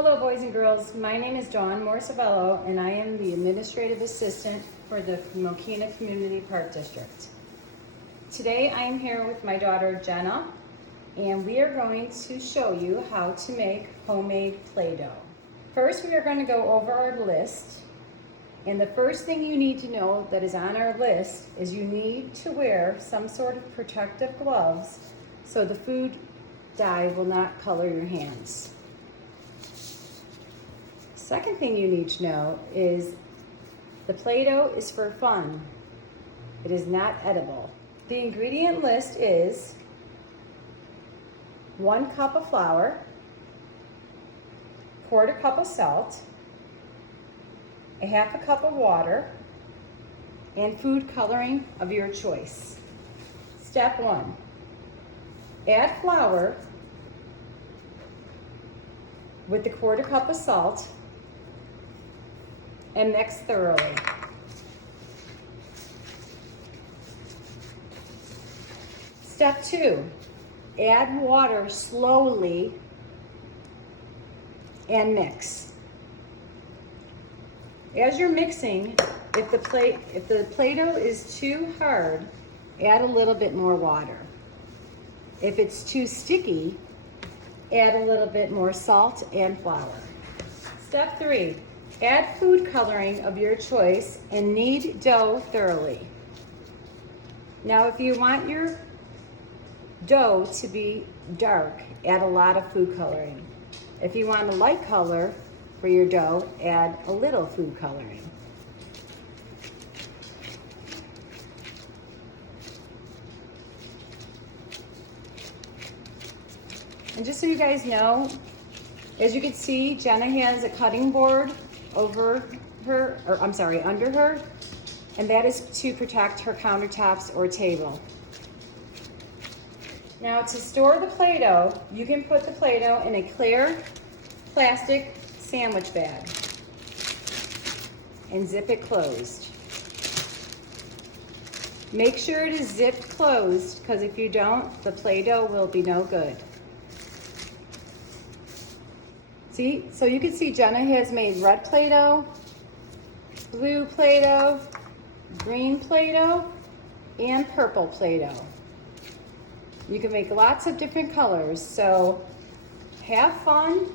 Hello boys and girls, my name is Dawn Morsavello and I am the Administrative Assistant for the Mokina Community Park District. Today I am here with my daughter Jenna and we are going to show you how to make homemade Play-Doh. First we are going to go over our list, and the first thing you need to know that is on our list is you need to wear some sort of protective gloves so the food dye will not color your hands. Second thing you need to know is the Play-Doh is for fun. It is not edible. The ingredient list is 1 cup of flour, 1/4 cup of salt, 1/2 cup of water, and food coloring of your choice. Step 1, add flour with the 1/4 cup of salt and mix thoroughly. Step 2, add water slowly and mix. As you're mixing, if the Play-Doh is too hard, add a little bit more water. If it's too sticky, add a little bit more salt and flour. Step 3, add food coloring of your choice and knead dough thoroughly. Now if you want your dough to be dark, add a lot of food coloring. If you want a light color for your dough, add a little food coloring. And just so you guys know, as you can see, Jenna has a cutting board over her, or I'm sorry, under her, and that is to protect her countertops or table. Now to store the Play-Doh, you can put the Play-Doh in a clear plastic sandwich bag and zip it closed. Make sure it is zipped closed, because if you don't, the Play-Doh will be no good. See, so you can see Jenna has made red Play-Doh, blue Play-Doh, green Play-Doh, and purple Play-Doh. You can make lots of different colors, so have fun,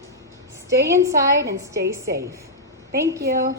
stay inside, and stay safe. Thank you.